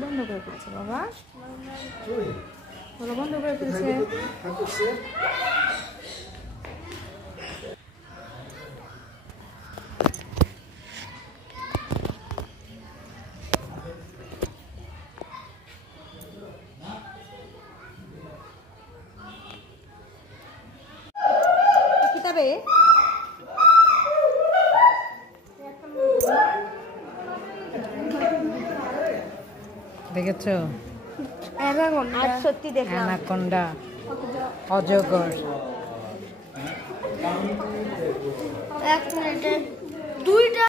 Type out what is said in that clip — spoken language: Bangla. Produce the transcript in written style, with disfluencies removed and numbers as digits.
বন্ধ করে ফেলছে বাবা, বন্ধ করে ফেলছে। কিতাবে দেখেছো? সত্যি দেখলাম অ্যানাকোন্ডা, অজগর। 1 মিনিটে 2টা